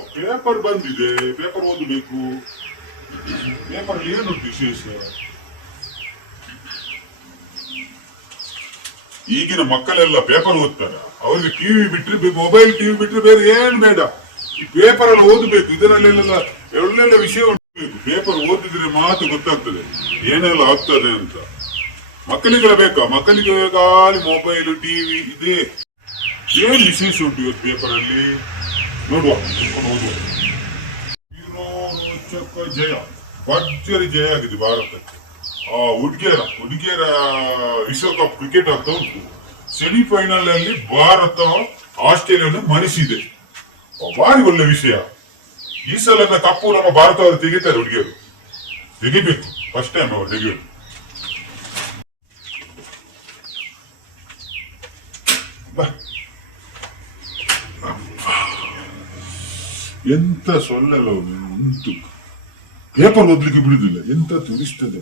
Paper ಬಂದಿದೆ, paper ಓದಬೇಕು. Paper ಏನು ವಿಶೇಷ? ಈಗಿನ ಮಕ್ಕಳೆಲ್ಲ ಪೇಪರ್ ಓದ್ತಾರೆ. ಅವ್ರಿಗೆ ಟಿವಿ ಬಿಟ್ರೆ ಮೊಬೈಲ್ ಟಿವಿ ಬಿಟ್ರೆ ಬೇರೆ ಏನು ಬೇಡ. ಈ ಪೇಪರ್ ಅಲ್ಲಿ ಓದಬೇಕು. ಇದರಲ್ಲೆಲ್ಲ ಒಳ್ಳೆಲ್ಲ ವಿಷಯ ಓದಬೇಕು. ಪೇಪರ್ ಓದಿದ್ರೆ ಮಾತು ಗೊತ್ತಾಗ್ತದೆ. ಏನೆಲ್ಲ ಆಗ್ತದೆ ಅಂತ. ಮಕ್ಕಳಿಗೆಲ್ಲ ಬೇಕಾ? ಮಕ್ಕಳಿಗೆ ಖಾಲಿ ಮೊಬೈಲ್, ಟಿವಿ ಇದೇ. ಏನ್ ವಿಶೇಷ ಉಂಟು ಇವತ್ತು ಪೇಪರ್ ಅಲ್ಲಿ ನೋಡುವ. ಹೀರೋ ಜಯ. ಭರ್ಜರಿ ಜಯ ಆಗಿದೆ ಭಾರತಕ್ಕೆ. ಆ ಹುಡುಗಿಯರ ಹುಡುಗಿಯರ ವಿಶ್ವಕಪ್ ಕ್ರಿಕೆಟ್ ಆಗ್ತಾ ಉಂಟು. ಸೆಮಿಫೈನಲ್ ಅಲ್ಲಿ ಭಾರತ ಆಸ್ಟ್ರೇಲಿಯಾವನ್ನು ಮಣಿಸಿದೆ. ಭಾರಿ ಒಳ್ಳೆ ವಿಷಯ. ಈ ಸಲದ ಕಪ್ಪು ನಮ್ಮ ಭಾರತ ಅವರು ತೆಗಿತಾರೆ ಹುಡುಗಿಯರು ತೆಗಿಬೇಕು. ಫಸ್ಟ್ ಟೈಮ್ ಅವರು ತೆಗಿಯೋದು. ಬಾ. ಎಂತ ಸೊಳ್ಳೆಲ್ಲ ಉಂಟು? ಪೇಪರ್ ಓದ್ಲಿಕ್ಕೆ ಬಿಡುದಿಲ್ಲ. ಎಂತ ತುರಿಸ್ತದೆ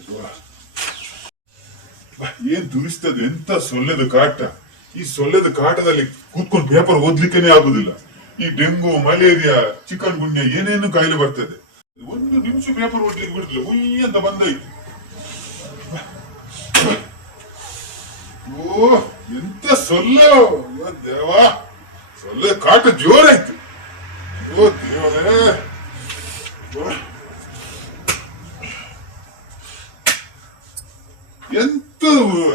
ಏನ್ ತುರಿಸ್ತದೆ ಎಂತ ಸೊಳ್ಳೆದ ಕಾಟ? ಈ ಸೊಳ್ಳೆದ ಕಾಟದಲ್ಲಿ ಕೂತ್ಕೊಂಡು ಪೇಪರ್ ಓದ್ಲಿಕ್ಕೇನೆ ಆಗುದಿಲ್ಲ. ಈ ಡೆಂಗು, ಮಲೇರಿಯಾ, ಚಿಕನ್ ಗುನ್ಯ ಏನೇನು ಕಾಯಿಲೆ ಬರ್ತದೆ? ಒಂದು ನಿಮಿಷ ಪೇಪರ್ ಓದ್ಲಿಕ್ಕೆ ಬಿಡುದಿಲ್ಲ. ಉಯ್ ಅಂತ ಬಂದಾಯ್ತು. ಓ, ಎಂತ ಅಯ್ಯೋ ದೇವಾ ಸೊಲ್ಲೆ ಕಾಟ ಜೋರಾಯ್ತು ಓ ದೇವರೇ ಓ. ಎಂತ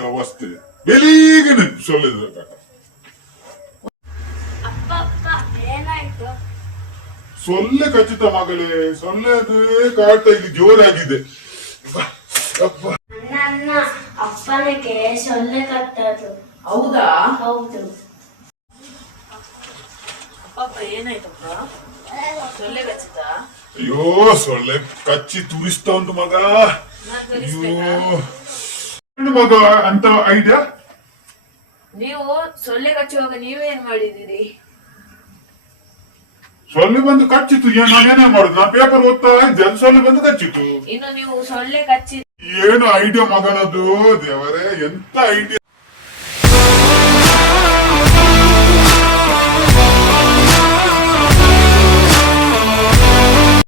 ಅವಸ್ಥೆ ಬೆಳಿಗ್ಗೆ ಏನಾಯ್ತು? ಸೊಳ್ಳೆ ಖಚಿತ ಮಗಳೇ ಸೊಳ್ಳೆದು ಕಾಟ ಇಲ್ಲಿ ಜೋರಾಗಿದೆ. ಅಪ್ಪನಿಗೆ ಕಟ್ಟದು ಹೌದಾ? ಹೌದು. ಅಪ್ಪ ಏನಾಯ್ತಪ್ಪ? ಸೊಳ್ಳೆ ಕಚ್ಚಿತ ಅಯ್ಯೋ ಸೊಳ್ಳೆ ಕಚ್ಚಿ ತುರಿಸ್ತಾ ಉಂಟು ಮಗ. ಅಯ್ಯೋ. ಏನು ಅಂತ ಐಡಿಯಾ ನೀವು ಸೊಳ್ಳೆ ಕಚ್ಚುವಾಗ ನೀವೇನ್ ಮಾಡಿದಿರಿ ಸೊಳ್ಳೆ ಬಂದು ಕಚ್ಚಿತು ಏನ್ ನಾನೇನೇ ಮಾಡುದು? ನಾ ಪೇಪರ್ ಓದ್ತಾ ಇದ್ದೆ ಅದು ಸೊಳ್ಳೆ ಬಂದು ಕಚ್ಚಿತು ಇನ್ನು ನೀವು ಸೊಳ್ಳೆ ಕಚ್ಚಿ ಏನು ಐಡಿಯಾ ಮಗನದು? ದೇವರೇ ಎಂತ ಐಡಿಯಾ